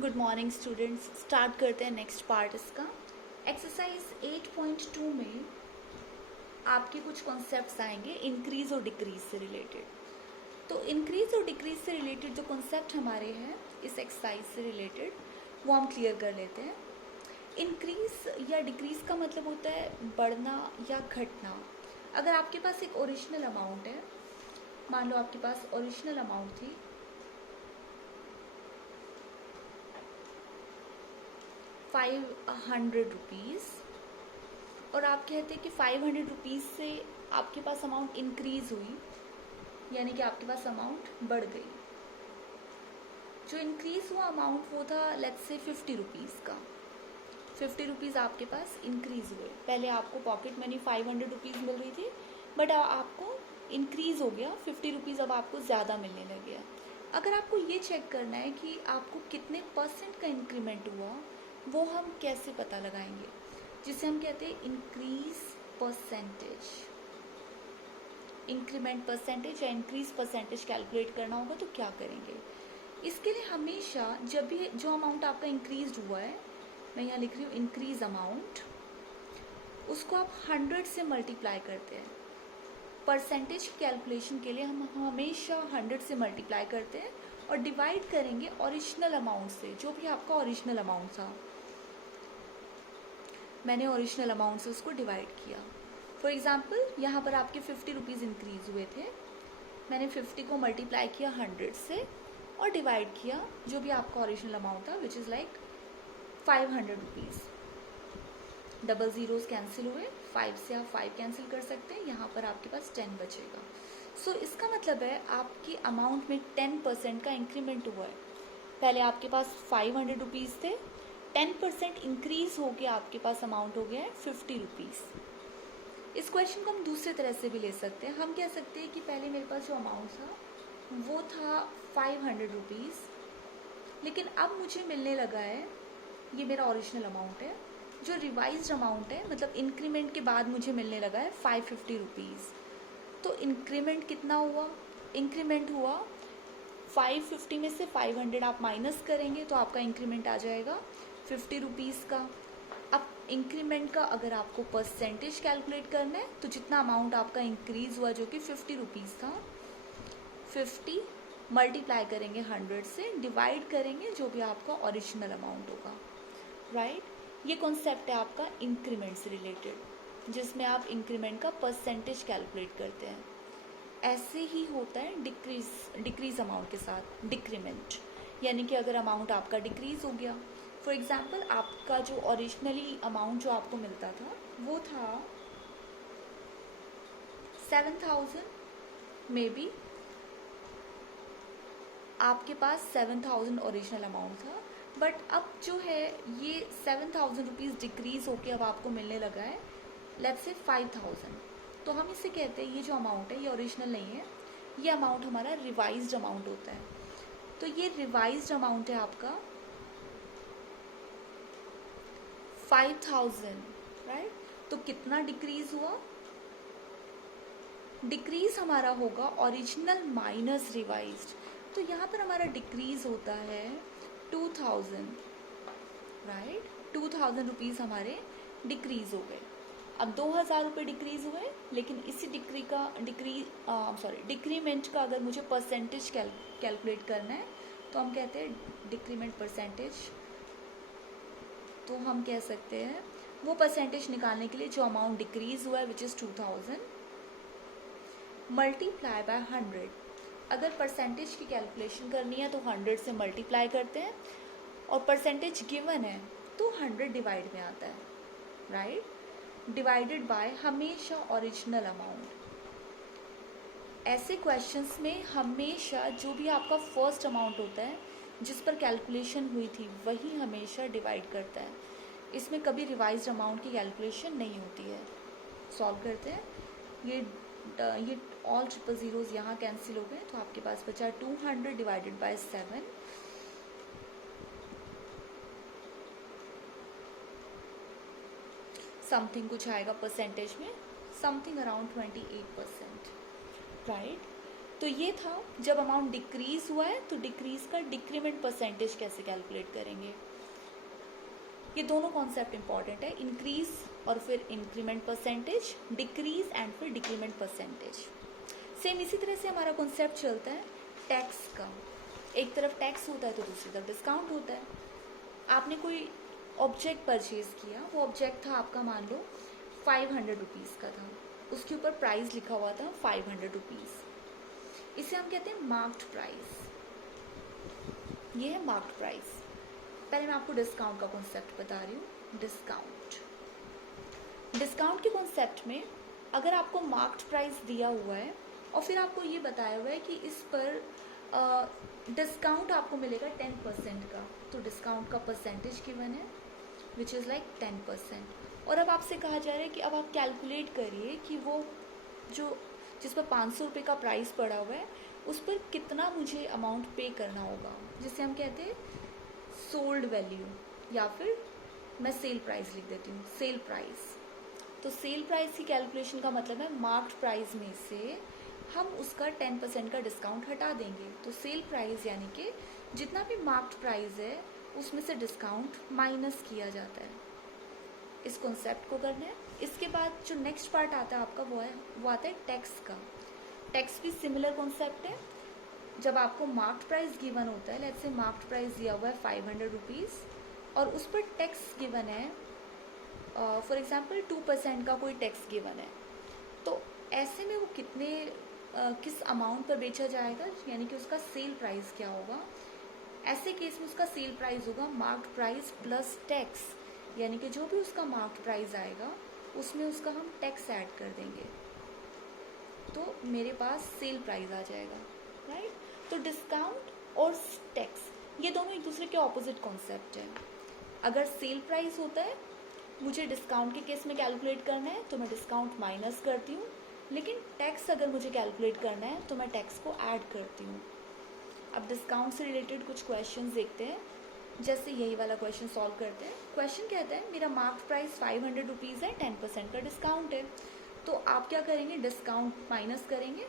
Good morning students. Start करते हैं next part इसका। एक्सरसाइज 8.2 में आपके कुछ कॉन्सेप्ट्स आएंगे इंक्रीज और डिक्रीज से रिलेटेड। तो इंक्रीज और डिक्रीज से रिलेटेड जो कॉन्सेप्ट हमारे हैं इस एक्सरसाइज से रिलेटेड वो हम क्लियर कर लेते हैं। इंक्रीज या डिक्रीज का मतलब होता है बढ़ना या घटना। अगर आपके पास एक ओरिजिनल अमाउंट है, मान लो आपके पास ओरिजिनल अमाउंट थी 500 रुपीज़ और आप कहते हैं कि 500 रुपीज़ से आपके पास अमाउंट इंक्रीज़ हुई, यानी कि आपके पास अमाउंट बढ़ गई। जो इंक्रीज़ हुआ अमाउंट वो था लेट्स से 50 रुपीज़ का। 50 रुपीज़ आपके पास इंक्रीज़ हुए। पहले आपको पॉकेट मनी 500 रुपीज़ मिल रही थी, बट आपको इंक्रीज़ हो गया 50 रुपीज़, अब आपको ज़्यादा मिलने लग गया। अगर आपको ये चेक करना है कि आपको कितने % का इंक्रीमेंट हुआ, वो हम कैसे पता लगाएंगे, जिसे हम कहते हैं इंक्रीज परसेंटेज। इंक्रीमेंट परसेंटेज या इंक्रीज परसेंटेज कैलकुलेट करना होगा तो क्या करेंगे? इसके लिए हमेशा जब भी जो अमाउंट आपका इंक्रीज हुआ है, मैं यहाँ लिख रही हूँ इंक्रीज अमाउंट, उसको आप 100 से मल्टीप्लाई करते हैं। परसेंटेज कैलकुलेशन के लिए हम हमेशा 100 से मल्टीप्लाई करते हैं और डिवाइड करेंगे ओरिजिनल अमाउंट से, जो भी आपका ओरिजिनल अमाउंट था। मैंने ओरिजिनल अमाउंट से उसको डिवाइड किया। फॉर एग्ज़ाम्पल यहाँ पर आपके 50 रुपीज़ इंक्रीज़ हुए थे, मैंने 50 को मल्टीप्लाई किया 100 से और डिवाइड किया जो भी आपका ओरिजिनल अमाउंट था, which is like 500 rupees. Double zeros cancel हुए, 5 से आप 5 कैंसिल कर सकते हैं, यहाँ पर आपके पास 10 बचेगा। सो इसका मतलब है आपकी अमाउंट में 10% का इंक्रीमेंट हुआ है। पहले आपके पास 500 रुपीज़ थे, 10% इंक्रीज हो गया, आपके पास अमाउंट हो गया है 50 रुपीज़। इस क्वेश्चन को हम दूसरे तरह से भी ले सकते हैं। हम कह सकते हैं कि पहले मेरे पास जो अमाउंट था वो था 500 रुपीज़, लेकिन अब मुझे मिलने लगा है, ये मेरा ओरिजिनल अमाउंट है, जो रिवाइज्ड अमाउंट है मतलब इंक्रीमेंट के बाद मुझे मिलने लगा है 550 रुपीज़। तो इंक्रीमेंट कितना हुआ? इंक्रीमेंट हुआ 550 में से 500 आप माइनस करेंगे तो आपका इंक्रीमेंट आ जाएगा 50 रुपीज़ का। अब इंक्रीमेंट का अगर आपको परसेंटेज कैलकुलेट करना है तो जितना अमाउंट आपका इंक्रीज़ हुआ जो कि 50 रुपीज़ था, 50 मल्टीप्लाई करेंगे 100 से, डिवाइड करेंगे जो भी आपका ओरिजिनल अमाउंट होगा, राइट? ये कॉन्सेप्ट है आपका इंक्रीमेंट से रिलेटेड, जिसमें आप इंक्रीमेंट का परसेंटेज कैलकुलेट करते हैं। ऐसे ही होता है डिक्रीज अमाउंट के साथ डिक्रीमेंट, यानी कि अगर अमाउंट आपका डिक्रीज हो गया, फॉर एग्जांपल आपका जो ओरिजिनली अमाउंट जो आपको मिलता था वो था 7000, मे बी आपके पास 7000 ओरिजिनल अमाउंट था, बट अब जो है ये 7000 रुपीज़ डिक्रीज होके अब आपको मिलने लगा है लेट्स से 5000। तो हम इसे कहते हैं ये जो अमाउंट है ये ओरिजिनल नहीं है, ये अमाउंट हमारा रिवाइज्ड अमाउंट होता है। तो ये रिवाइज्ड अमाउंट है आपका 5000, राइट? तो कितना डिक्रीज हुआ? डिक्रीज हमारा होगा ओरिजिनल माइनस रिवाइज्ड। तो यहाँ पर हमारा डिक्रीज होता है 2000, राइट? 2000 रुपीज़ हमारे डिक्रीज हो गए। अब 2000 रुपये डिक्रीज हुए, लेकिन इसी डिक्रीमेंट का अगर मुझे परसेंटेज कैलकुलेट करना है तो हम कहते हैं डिक्रीमेंट परसेंटेज। तो हम कह सकते हैं वो परसेंटेज निकालने के लिए जो अमाउंट डिक्रीज हुआ है विच इज़ 2000 मल्टीप्लाई बाय 100। अगर परसेंटेज की कैलकुलेशन करनी है तो 100 से मल्टीप्लाई करते हैं, और परसेंटेज गिवन है तो 100 डिवाइड में आता है, राइट? डिवाइडेड बाय हमेशा ओरिजिनल अमाउंट। ऐसे क्वेश्चंस में हमेशा जो भी आपका फर्स्ट अमाउंट होता है जिस पर कैलकुलेशन हुई थी वही हमेशा डिवाइड करता है। इसमें कभी रिवाइज्ड अमाउंट की कैलकुलेशन नहीं होती है। सॉल्व करते हैं। ये ऑल ट्रिपल ज़ीरोज़ यहाँ कैंसिल हो गए, तो आपके पास बचा 200 डिवाइडेड बाय 7। समथिंग कुछ आएगा परसेंटेज में, समथिंग अराउंड 28%, राइट? तो ये था, जब अमाउंट डिक्रीज हुआ है तो डिक्रीज का डिक्रीमेंट परसेंटेज कैसे कैलकुलेट करेंगे। ये दोनों कॉन्सेप्ट इंपॉर्टेंट है, इंक्रीज और फिर इंक्रीमेंट परसेंटेज, डिक्रीज एंड फिर डिक्रीमेंट परसेंटेज। सेम इसी तरह से हमारा कॉन्सेप्ट चलता है टैक्स का। एक तरफ टैक्स होता है तो दूसरी तरफ डिस्काउंट होता है। आपने कोई ऑब्जेक्ट परचेज किया, वो ऑब्जेक्ट था आपका मान लो 500 रुपीज़ का था, उसके ऊपर प्राइस लिखा हुआ था 500 रुपीज़। इसे हम कहते हैं मार्क्ड प्राइस। ये है मार्क्ड प्राइस। पहले मैं आपको डिस्काउंट का कॉन्सेप्ट बता रही हूँ। डिस्काउंट के कॉन्सेप्ट में अगर आपको मार्क्ड प्राइस दिया हुआ है और फिर आपको ये बताया हुआ है कि इस पर डिस्काउंट आपको मिलेगा 10% का, तो डिस्काउंट का परसेंटेज गिवन है विच इज़ लाइक 10%। और अब आपसे कहा जा रहा है कि अब आप कैलकुलेट करिए कि वो जो जिस पर 500 रुपये का प्राइस पड़ा हुआ है उस पर कितना मुझे अमाउंट पे करना होगा, जिसे हम कहते हैं सोल्ड वैल्यू, या फिर मैं सेल प्राइस लिख देती हूँ, सेल प्राइस। तो सेल प्राइस की कैलकुलेशन का मतलब है मार्क्ड प्राइस में से हम उसका 10% का डिस्काउंट हटा देंगे। तो सेल प्राइस यानी कि जितना भी मार्क्ड प्राइस है उसमें से डिस्काउंट माइनस किया जाता है। इस कॉन्सेप्ट को करना है। इसके बाद जो नेक्स्ट पार्ट आता है आपका वो आता है टैक्स का। टैक्स भी सिमिलर कॉन्सेप्ट है। जब आपको मार्क्ड प्राइस गिवन होता है, लेट्स से मार्क्ड प्राइस दिया हुआ है 500 रुपीज़ और उस पर टैक्स गिवन है फॉर एग्जांपल 2% का कोई टैक्स गिवन है, तो ऐसे में वो किस अमाउंट पर बेचा जाएगा, यानी कि उसका सेल प्राइस क्या होगा। ऐसे केस में उसका सेल प्राइस होगा मार्क्ड प्राइस प्लस टैक्स, यानी कि जो भी उसका मार्क्ड प्राइस आएगा उसमें उसका हम टैक्स ऐड कर देंगे, तो मेरे पास सेल प्राइस आ जाएगा, राइट। तो डिस्काउंट और टैक्स ये दोनों एक दूसरे के ऑपोजिट कॉन्सेप्ट है। अगर सेल प्राइस होता है, मुझे डिस्काउंट के केस में कैलकुलेट करना है तो मैं डिस्काउंट माइनस करती हूँ, लेकिन टैक्स अगर मुझे कैलकुलेट करना है तो मैं टैक्स को ऐड करती हूँ। अब डिस्काउंट से रिलेटेड कुछ क्वेश्चंस देखते हैं, जैसे यही वाला क्वेश्चन सॉल्व करते हैं। क्वेश्चन कहता है मेरा मार्क्ड प्राइस 500 रुपीज़ है, 10% का डिस्काउंट है, तो आप क्या करेंगे, डिस्काउंट माइनस करेंगे।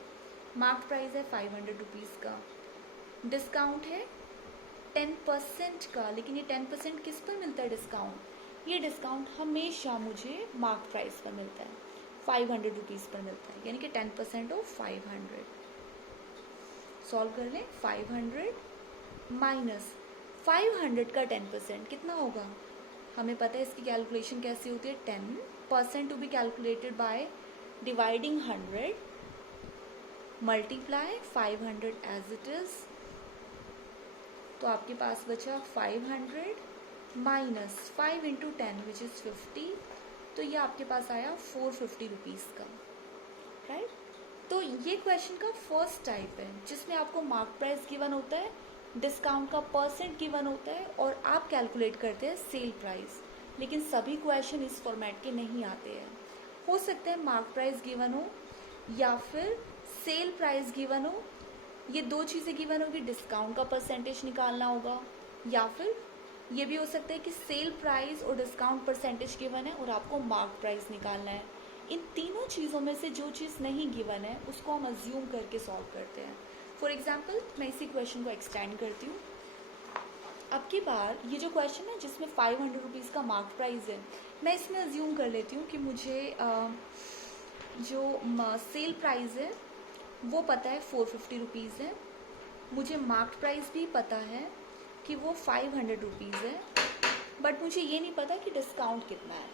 मार्क्ड प्राइस है 500 रुपीज़ का, डिस्काउंट है 10% का, लेकिन ये 10% किस पर मिलता है डिस्काउंट, ये डिस्काउंट हमेशा मुझे मार्क्ड प्राइस पर मिलता है, 500 रुपीज़ पर मिलता है, यानी कि 10% ऑफ 500। सॉल्व कर लें। 500 माइनस 500 का 10% कितना होगा, हमें पता है इसकी कैलकुलेशन कैसी होती है। 10% to be calculated by dividing 100 multiply 500 as it is, तो आपके पास बचा 500 माइनस 5 इंटू 10 विच इज़ 50, तो ये आपके पास आया 450 रुपीज़ का, राइट। तो ये क्वेश्चन का फर्स्ट टाइप है जिसमें आपको मार्क प्राइस गिवन होता है, डिस्काउंट का परसेंट गिवन होता है और आप कैलकुलेट करते हैं सेल प्राइस। लेकिन सभी क्वेश्चन इस फॉर्मेट के नहीं आते हैं। हो सकता है मार्क प्राइस गिवन हो या फिर सेल प्राइस गिवन हो, ये दो चीज़ें गिवन होगी, डिस्काउंट का परसेंटेज निकालना होगा, या फिर ये भी हो सकता है कि सेल प्राइस और डिस्काउंट परसेंटेज गिवन है और आपको मार्क प्राइस निकालना है। इन तीनों चीज़ों में से जो चीज़ नहीं गिवन है उसको हम अज्यूम करके सॉल्व करते हैं। फॉर एग्जाम्पल मैं इसी क्वेश्चन को एक्सटेंड करती हूँ। अब की बार ये जो क्वेश्चन है जिसमें 500 रुपीज़ का मार्क प्राइस है, मैं इसमें अज्यूम कर लेती हूँ कि मुझे जो सेल प्राइस है वो पता है 450 रुपीज़ है, मुझे मार्क प्राइस भी पता है कि वो 500 रुपीज़ है, बट मुझे ये नहीं पता कि डिस्काउंट कितना है।